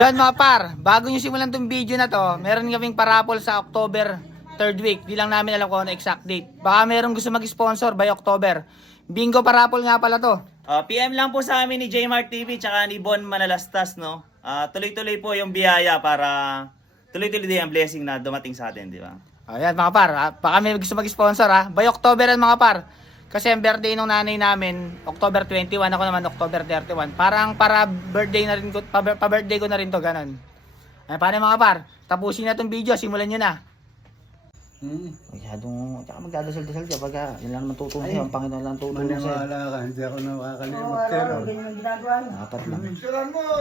Yan mga par, bago nyo simulan tong video na to, meron kaming parapol sa October 3rd week. Di lang namin alam kung ano exact date. Baka meron gusto mag-sponsor by October. Bingo parapol nga pala to. PM lang po sa amin ni Jmart TV tsaka ni Bon Manalastas, no? Tuloy-tuloy po yung biyaya para tuloy-tuloy din ang blessing na dumating sa atin, di ba? Ayan mga par, baka may gusto mag-sponsor ha. By October yan mga par. Kasi ang birthday nung nanay namin, October 21, ako naman October 31. Parang para birthday na rin ko, pa-birthday ko na rin to, ganun. Ay, paano mga par? Tapusin na tong video, simulan nyo na. Masyadong, tsaka magdadasal-dasal ka pagka yun lang naman tutulong sa'yo, ang Panginoon lang tutulong sa'yo. Maniwala ka, hindi ako nakakalimot pero. Apat lang.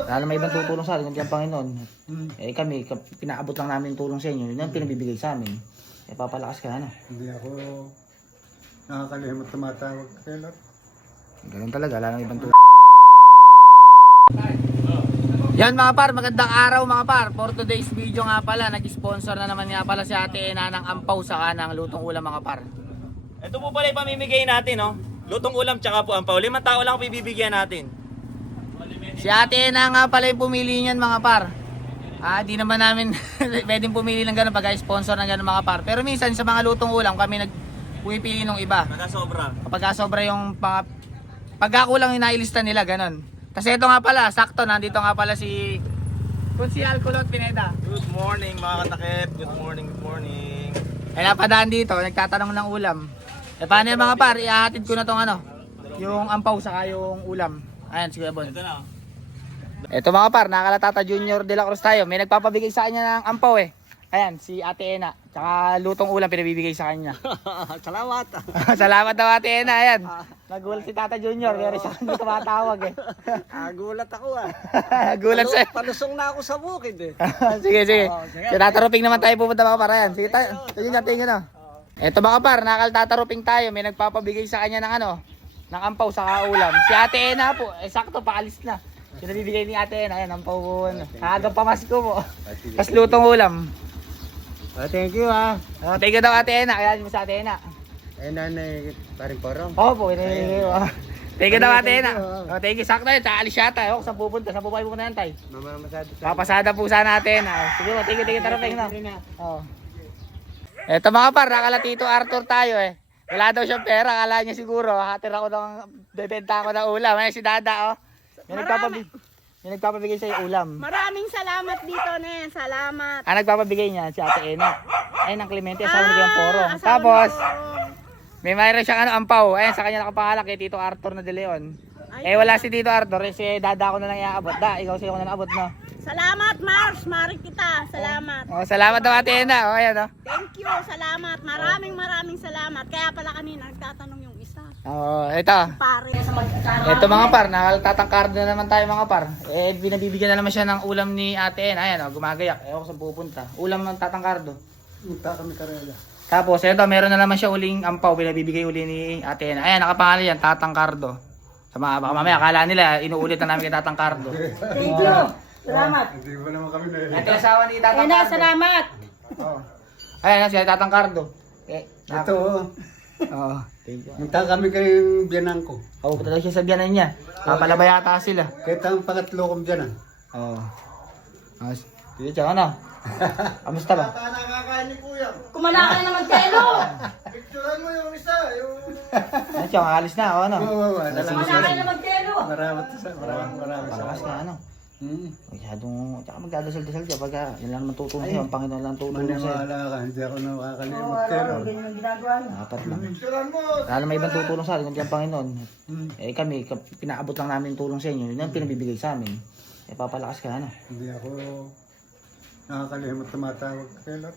Lalo may ibang tutulong sa atin, kundi ang Panginoon. Eh kami, pinaabot lang namin tulong sa inyo, yun ang pinabibigay sa amin. Eh papalakas ka, ano? Hindi ako nakakalimot tumatawag kailan. Ganun talaga, lalo may ibang tulong. Yan mga par, magandang araw mga par. For today's video nga pala, nag-sponsor na naman nga pala si Ate Ena ng ampaw saka ng lutong ulam mga par. Ito po pala yung pamimigay natin, no? Lutong ulam tsaka po ampaw. 5 tao lang bibigyan natin. Si Ate Ena nga pala yung pumili niyan mga par. Di naman namin pwedeng pumili ng gano'n pag-sponsor ng gano'n mga par. Pero minsan sa mga lutong ulam kami nagpipili ng iba. Nakasobra. Kapag sobra yung pagkakulang yung nailista nila, gano'n. Kasi ito nga pala, sakto, nandito nga pala si Kunsyal Kulot Pineda. Good morning mga katakip. Good morning, good morning. Ay napadaan dito, nagtatanong ng ulam. E paano yung mga par, ihahatid ko na tong ano, yung ampaw saka yung ulam. Ayan, sige Bon. Ito na. Ito mga par, nakalatata Junior de la Cruz tayo. May nagpapabigay sa kanya ng ampaw eh. Ayan, si Ate Ena. Tsaka lutong ulam pinabibigay sa kanya. Salamat. Salamat daw Ate Ena, ayan. Nagulat si Tata Junior, pero siya hindi tumatawag eh. Gulat ako Nagulat siya. Palusong na ako sa bukid eh. Sige, sige. Tataroping naman tayo pupunta mga par, ayan. Sige tayo, tingin na. Ito mga par, nakaltataroping tayo. May nagpapabigay sa kanya ng ano, ng ampaw saka ulam. Si Ate Ena po, sakto, paalis na. Pinabibigay ni Ate Ena, ayan, ampaw po. Kagang pamasko po. Tapos lutong ulam. Thank you Thank you daw Ate Ena, kaya mo sa Ate Ena. nanay paring porong. Oo po, thank you daw Ate Ena. Thank you, sakto yun, taalis yata. Saan pupunta? Saan po kayo pupunta yan tayo? Mamamasado Papasada po sana Ate Ena. Sige po, thank you taraping na. Eto mga par, nakalatito Arthur tayo eh. Wala daw siyang pera, akala niya siguro. Hatir ako ng, bebenta ako ng ulam. Ayan si Dada May nagpapabigay sa'yo ulam. Maraming salamat dito, Nen. Salamat. Nagpapabigay niya si Ate Ena. Ayun ang Clemente, asawa ni Kuya Porong. asawa Tapos, ni Porong. may mayroon siyang ampaw. Ayun, sa kanya nakapangalak kay Tito Arthur na de Leon. Wala si Tito Arthur, si Dada ko na lang iaabot. Ikaw sa'yo ko na naabot, no? Salamat, Mars. Marik kita. Salamat. Salamat daw Ate Ena. Ayan, no? Thank you. Salamat. Maraming salamat. Kaya pala kanina nagtatanong yung isa. Ito. Pare. Ito mga par, nakatatangkard na naman tayo mga par. Binabibigyan na naman siya ng ulam ni Ate Ena. Ayan, gumagayak. Ewan ko saan pupunta. Ulam ng tatangkardo. Punta kami karela. Tapos, ito, meron na naman siya uling ampaw. Binabibigay uli ni Ate Ena. Ayan, nakapangalan yan, tatangkardo. Baka mamaya, akala nila, inuulit na namin kay tatangkardo. Thank you. Salamat. Hindi ba naman kami Ito yung asawa ni tatangkardo. Ena, salamat. Ayan, siya tatangkardo. Ito Thank you. punta kami kay biyanan ko. Punta daw siya sa biyanan niya. Papalaba yata sila. Kahit ang pangatlo kong biyanan. Sige, tsaka na. Kamusta ba? Nakakain ni Kuya. Kumala ka na magtelo. Picturean mo yung isa. Ano siya, alis na ako, ano? Kumala ka na magtelo. Maraming Malakas ka, ano? Masyadong, tsaka magdadasal-dasal ka pagka yun lang naman tutulong sa'yo, ang Panginoon lang tutulong sa'yo. Maniwala ka, hindi ako nakakalimot pero. Apat lang. Lalo may ibang tutulong sa atin, kundi ang Panginoon. Eh kami, pinaabot lang namin tulong sa inyo, yun ang pinabibigay sa amin. Eh papalakas ka, ano? Hindi ako nakakalimot tumatawag kailan.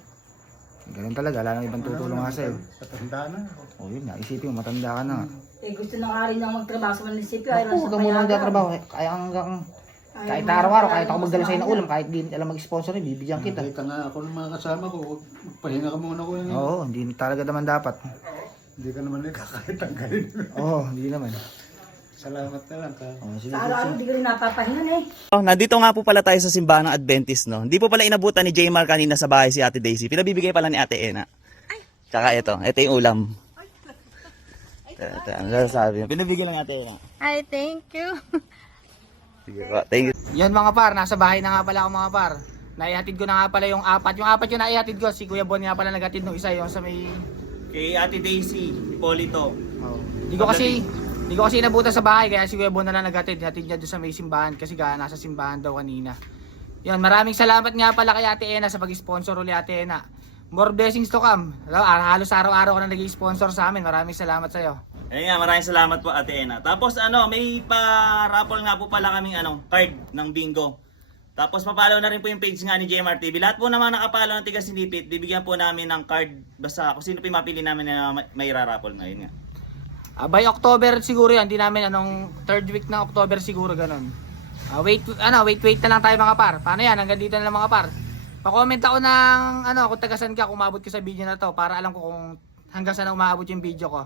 Ganun talaga, lalo may ibang tutulong nga sa'yo. Katanda na. Yun nga, isipin mo, matanda ka na. Gusto na nga rin ng magtrabaho sa munisipyo. Huwag ka muna magtatrabaho, kaya hanggang kahit araw-araw, kahit ako magdala sa'yo ng ulam, kahit di alam mag-sponsor, bibigyan kita. Nakita nga ako ng mga kasama ko, pahinga ka muna ko yun. Oo, hindi talaga naman dapat. Hindi ka naman nakakahit ang galing. Oo, hindi naman. Salamat na lang ka. Sige, Sa araw-araw, hindi ko rin napapahingan eh. Nandito nga po pala tayo sa simbahan ng Adventist, no? Hindi po pala inabutan ni Jmar kanina sa bahay si Ate Daisy. Pinabibigay pala ni Ate Ena. Tsaka ito yung ulam. Ano sasabi? Pinabigyan ng Ate Ena. Ay, thank you. Sige po, thank you. Yan mga par, nasa bahay na nga pala ako mga par. Naihatid ko na nga pala yung apat. Yung apat yung naihatid ko, si Kuya Bon nga pala naghatid nung isa yung sa may... Kay Ate Daisy, Polito. Hindi ko kasi inabutan sa bahay kaya si Kuya Bon na lang naghatid. Hatid niya doon sa may simbahan kasi nasa simbahan daw kanina. Yan, maraming salamat nga pala kay Ate Ena sa pag-sponsor uli Ate Ena. More blessings to come. Halos araw-araw ka na nag-sponsor sa amin. Maraming salamat sa iyo. Ayun nga, maraming salamat po Ate Ena. Tapos may pa-raffle nga po pala kaming card ng bingo. Tapos mapalaw na rin po yung page nga ni JMR TV. Lahat po naman nakapalaw ng tiga Sinipit, bibigyan po namin ng card basta kung sino po yung mapili namin na may ra-raffle ngayon nga. By October siguro yan, hindi namin third week ng October siguro ganun. Wait na lang tayo mga par. Paano yan? Hanggang dito na lang mga par. Pa-comment ako ng kung tagasan ka, kung umabot ka sa video na to para alam ko kung hanggang saan umabot yung video ko.